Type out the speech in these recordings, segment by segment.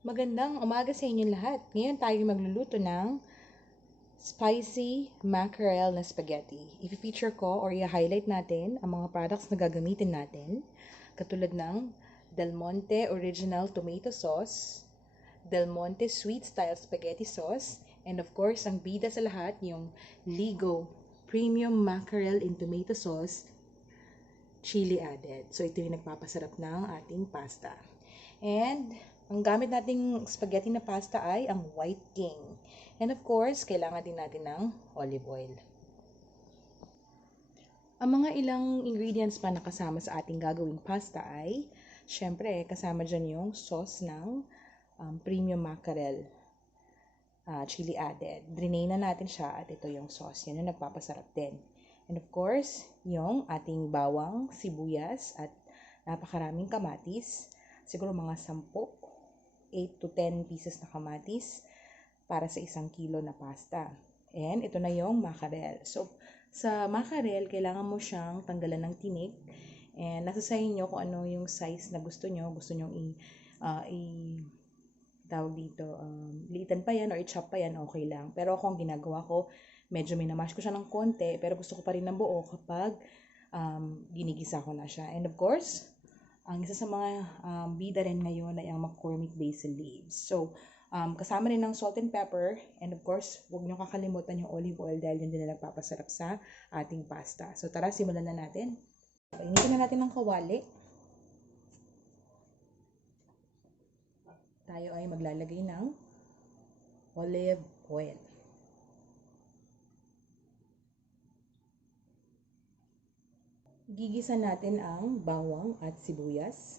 Magandang umaga sa inyo lahat. Ngayon tayo magluluto ng spicy mackerel na spaghetti. I-feature ko or i-highlight natin ang mga products na gagamitin natin, katulad ng Del Monte Original Tomato Sauce, Del Monte Sweet Style Spaghetti Sauce, and of course, ang bida sa lahat, yung Ligo Premium Mackerel in Tomato Sauce, chili added. So, ito yung nagpapasarap ng ating pasta. And, ang gamit nating spaghetti na pasta ay ang White King. And of course, kailangan din natin ng olive oil. Ang mga ilang ingredients pa na kasama sa ating gagawing pasta ay, syempre, kasama dyan yung sauce ng premium mackerel, chili added. Drain na natin siya at ito yung sauce. Yan yung nagpapasarap din. And of course, yung ating bawang, sibuyas, at napakaraming kamatis. Siguro mga 10, 8 to 10 pieces na kamatis para sa 1 kilo na pasta. And ito na yung mackerel. So, sa mackerel, kailangan mo siyang tanggalan ng tinik. And nasa sa inyo kung ano yung size na gusto nyo. Gusto nyo tawag dito, liitan pa yan or i-chop pa yan, okay lang. Pero ako ang ginagawa ko, medyo minamash ko siya ng konti, pero gusto ko pa rin ng buo kapag ginigisa ko na siya. And of course, ang isa sa mga bida rin ngayon ay ang McCormick basil leaves. So, kasama rin ng salt and pepper. And of course, huwag nyo kakalimutan yung olive oil dahil yun din na nagpapasarap sa ating pasta. So, tara, simulan na natin. Painitin na natin ng kawali. Tayo ay maglalagay ng olive oil. Gigisa natin ang bawang at sibuyas.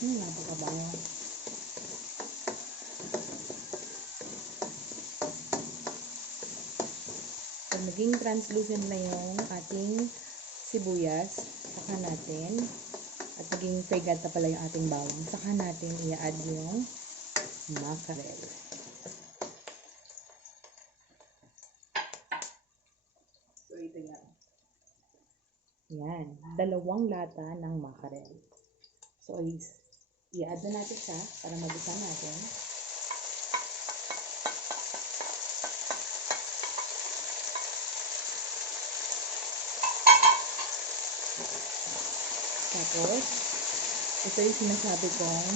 Napakabango. Pag naging translucent na yung ating sibuyas, saka natin, at naging fragrant na pala yung ating bawang, saka natin i-add yung mackerel. So, ito yan. Yan. 2 lata ng mackerel. So, i-add na natin siya para mabusan natin. Tapos, ito yung sinasabi kong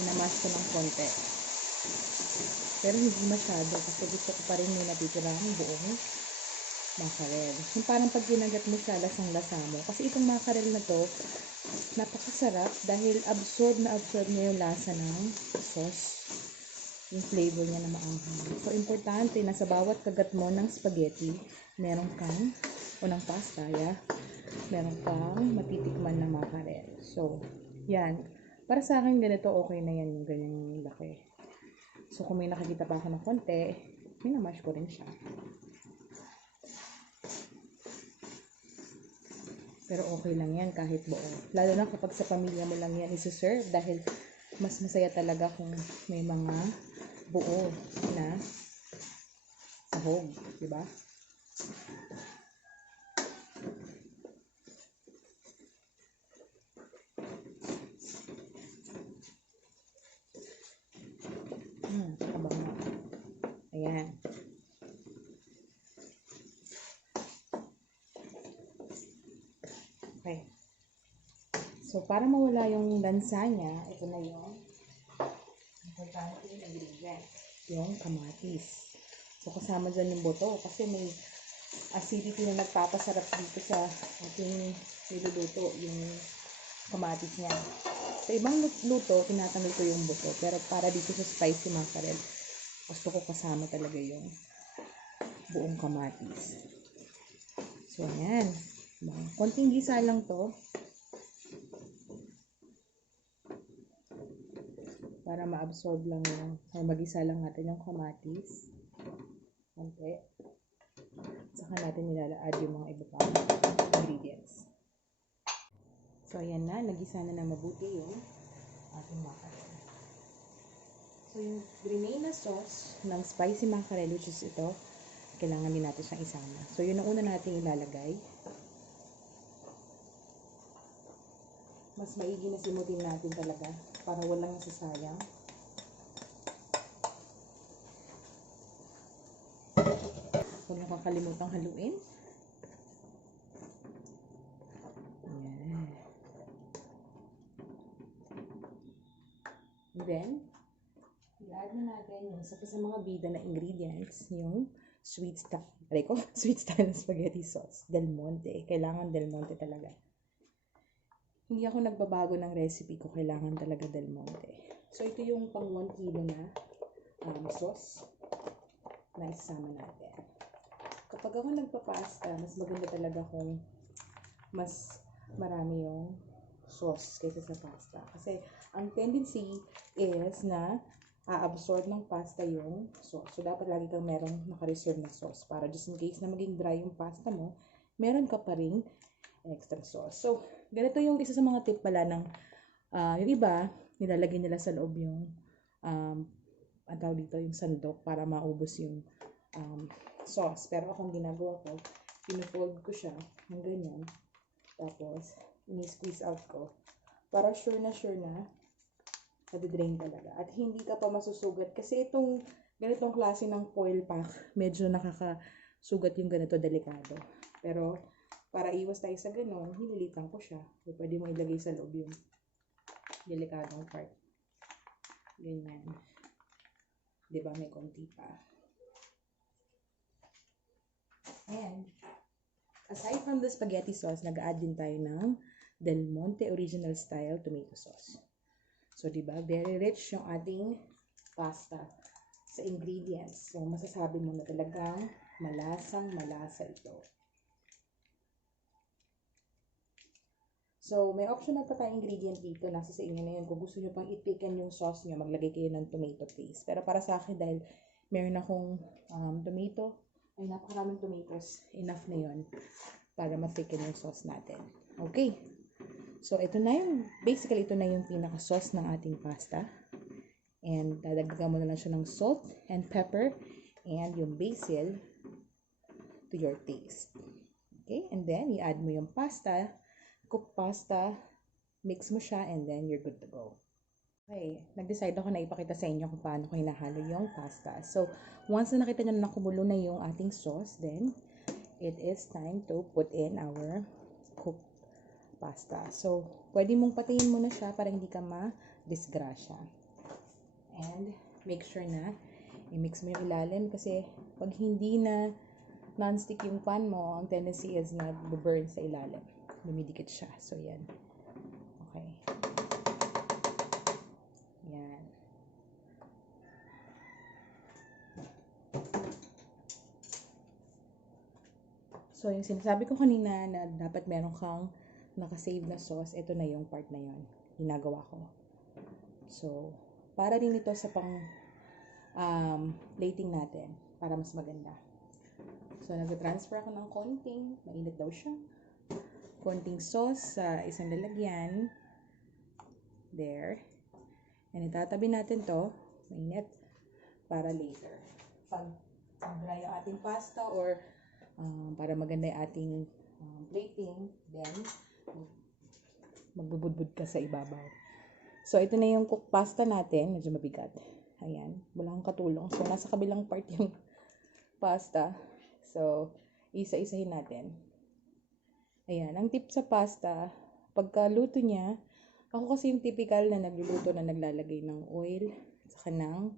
minamash ko ng konti. Pero hindi masyado kasi gusto ko pa rin may natitirang buong mackerel. Yung parang pag ginagat mo siya, lasang-lasa mo. Kasi itong mackerel na to, napakasarap dahil absorb niya yung lasa ng sauce. Yung flavor niya na maanghang. So, importante na sa bawat kagat mo ng spaghetti, meron kang, o ng pasta, meron kang matitikman na mackerel. So, yan. Para sa akin, ganito okay na yan, yung ganyang laki. So, kung may nakikita pa ako ng konti, minamash ko rin siya. Pero okay lang yan kahit buo. Lalo na kapag sa pamilya mo lang yan isi-serve dahil mas masaya talaga kung may mga buo na sahog, diba? Kabango. Ayan. Okay. So, para mawala yung lansa niya, ito na yung importante yung ingredient, yung kamatis. So, kasama dyan yung buto kasi may acidity na nagpapasarap dito sa ating niluluto, yung kamatis niya. Sa ibang luto, tinatanggal ko yung buto. Pero para dito sa spicy mackerel, gusto ko kasama talaga yung buong kamatis. So, ayan. Konting gisa lang to. Para ma-absorb lang yung, or mag-isa lang natin yung kamatis. Okay. Saka natin nilala-add yung mga iba pang ingredients. So, ayan na. Nag-isa na mabuti yung ating mackerel. So, yung remain na sauce ng spicy mackerel, which is ito, kailangan din natin siyang isama. So, yun ang una natin ilalagay. Mas maigi na simutin natin talaga para walang nasasayang. Huwag na kakalimutang haluin. Ayan. And then, i-add na natin yung isa pa sa mga bida na ingredients, yung sweet style spaghetti sauce. Del Monte. Kailangan Del Monte talaga. Hindi ako nagbabago ng recipe ko. Kailangan talaga Del Monte. So, ito yung pang 1 kilo na sauce na isama natin. Kapag ako nagpa-pasta, mas maganda talaga kung mas marami yung sauce kaysa sa pasta. Kasi, ang tendency is na a-absorb ng pasta yung sauce. So, dapat lagi kang merong naka-reserve na sauce para just in case na maging dry yung pasta mo, meron ka pa ring extra sauce. So, ganito yung isa sa mga tip pala ng yung iba, nilalagay nila sa loob yung ang tawag dito, yung sandok para maubos yung sauce. Pero akong ginagawa ko, pinu-fold ko siya ng ganyan. Tapos, ini-squeeze out ko. Para sure na nadi-drain talaga. At hindi ka pa masusugat. Kasi itong ganitong klase ng foil pack, medyo nakakasugat yung ganito delikado. Pero, para iwas tayo sa ganon, hinilitan ko siya. So, pwede mo ilagay sa loob yung delikadong part. Ganyan. Diba, may konti pa. And, aside from the spaghetti sauce, nag-add din tayo ng Del Monte Original Style Tomato Sauce. So, diba, very rich yung ating pasta sa ingredients. So, masasabi mo na talagang malasang-malasa ito. So, may optional pa tayong ingredient dito. Nasa sa inyo na yun. Kung gusto nyo pang i-thicken yung sauce nyo, maglagay kayo ng tomato paste. Pero para sa akin, dahil meron akong napakaraming tomatoes, enough na yun para ma-thicken yung sauce natin. Okay. So, basically, ito na yung pinaka-sauce ng ating pasta. And, dadagdagan mo na lang siya ng salt and pepper and yung basil to your taste. Okay. And then, i-add mo yung pasta, cooked pasta, mix mo siya, and then you're good to go. Okay, nag-decide ako na ipakita sa inyo kung paano ko hinahalo yung pasta. So, once na nakita nyo na kumulo na yung ating sauce, then, it is time to put in our cooked pasta. So, pwede mong patayin mo na siya para hindi ka ma-disgrasya. And, make sure na i-mix mo yung ilalim kasi pag hindi na non-stick yung pan mo, ang tendency is na burn sa ilalim. Lumidikit siya. So, yan. Okay. Yan. So, yung sinasabi ko kanina na dapat meron kang nakasave na sauce, ito na yung part na yun. Ginagawa ko. So, para rin ito sa pang plating natin para mas maganda. So, nag-transfer ako ng konting, mainit daw siya. Konting sauce sa isang lalagyan. There. And itatabi natin to, mainit, para later. Pag dry ang ating pasta or para maganda yung ating plating, then magbubudbud ka sa ibabaw. So, ito na yung cooked pasta natin. Medyo mabigat. Ayan. Walang katulong. So, nasa kabilang part yung pasta. So, isa-isahin natin. Ayan, ang tip sa pasta, pagkaluto niya, ako kasi yung typical na nagluluto na naglalagay ng oil, at saka ng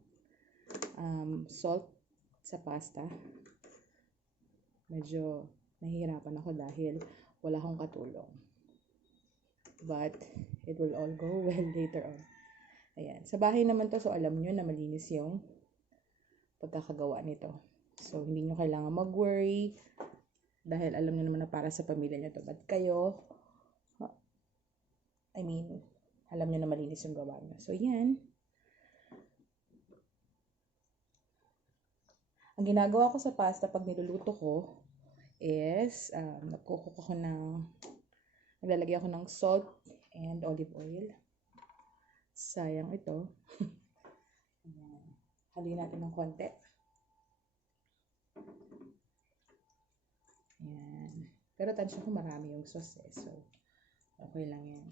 salt sa pasta. Medyo nahihirapan ako dahil wala akong katulong. But it will all go well later on. Ayan. Sa bahay naman to, so alam nyo na malinis yung pagkakagawa nito. So, hindi nyo kailangan mag-worry dahil alam nyo naman na para sa pamilya nyo to. But kayo, alam nyo na malinis yung gawa nyo. So, yan. Ang ginagawa ko sa pasta pag niluluto ko is, naglalagay ako ng salt and olive oil. Sayang ito. Haluin natin ng konti. Ayan. Pero tansya ko marami yung sauce eh. So, okay lang yan.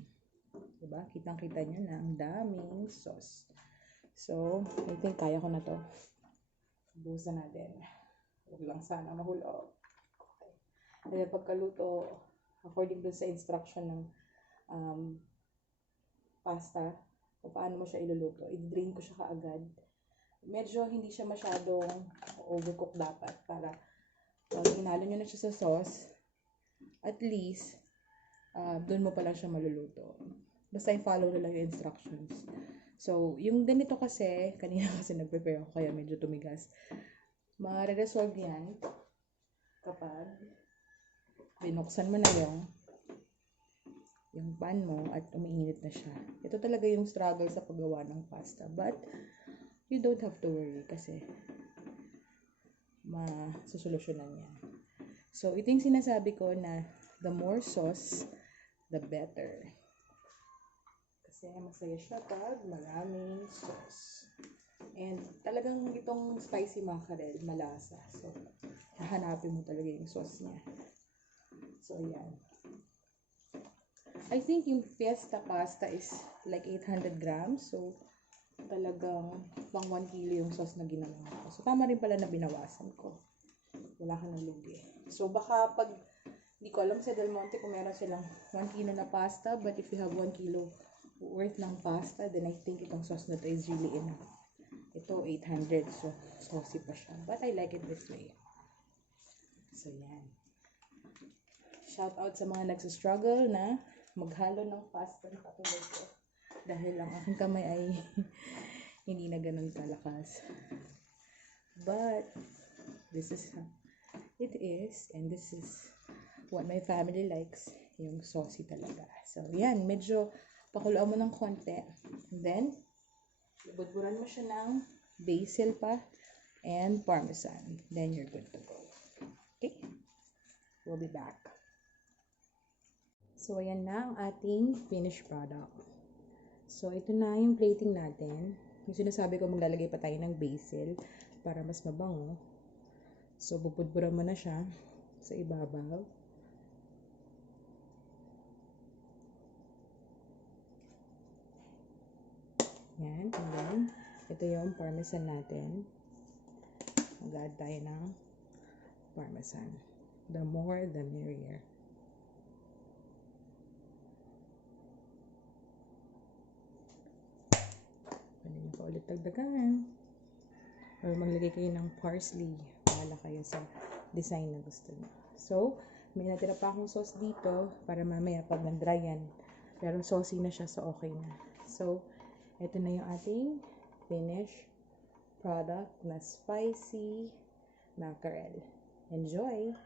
Diba? Kitang-kita nyo na ang daming sauce. So, I think kaya ko na to. Buhusan natin. Huwag lang sana mahulog. Okay. Dahil pagkaluto, according dun sa instruction ng pasta, kung paano mo siya iluluto, i-drain ko siya kaagad. Medyo hindi siya masyadong overcook dapat para pag hinalo nyo na siya sa sauce, at least, dun mo pa lang siya maluluto. Basta i-follow na lang yung instructions. So, yung ganito kasi, kanina kasi nag-prepare ako kaya medyo tumigas. Ma-resolve yan kapag binuksan mo na yung pan mo at umiinit na siya. Ito talaga yung struggle sa paggawa ng pasta. But, you don't have to worry kasi masusolusyonan yan. So, ito yung sinasabi ko na the more sauce, the better. Kasi masaya siya pag maraming sauce. And talagang itong spicy mackerel, malasa. So, hahanapin mo talaga yung sauce niya. So, yan. I think yung fiesta pasta is like 800 grams. So, talagang pang 1 kilo yung sauce na ginawa ko. So, tama rin pala na binawasan ko. Wala ka ng lugi. So, baka pag, hindi ko alam sa Del Monte kung meron silang 1 kilo na pasta. But if you have 1 kilo worth ng pasta, then I think itong sauce na to is really enough. Ito, 800. So, saucy pa siya. But I like it this way. So, yan. Shout out sa mga nagsastruggle na maghalo ng pasta na katulad ko. Dahil ang aking kamay ay hindi na ganun kalakas. But, this is how it is. And this is what my family likes. Yung saucy talaga. So, yan. Medyo pakuluan mo ng konti. And then, budburan mo siya ng basil pa and parmesan. Then, you're good to go. Okay? We'll be back. So, ayan na ang ating finished product. So, ito na yung plating natin. Yung sinasabi ko, maglalagay pa tayo ng basil para mas mabango. So, bubudburan mo na siya sa ibabaw. Yan. And then, ito yung parmesan natin. Mag-add tayo ng parmesan. The more, the merrier. Pwede nyo pa ulit dagdagan. Or maglagay kayo ng parsley. Bahala kayo sa design na gusto nyo. So, may natira pa akong sauce dito para mamaya pag nag-dry yan. Pero saucy na siya, so okay na. So, ito na yung ating finished product na spicy mackerel. Enjoy!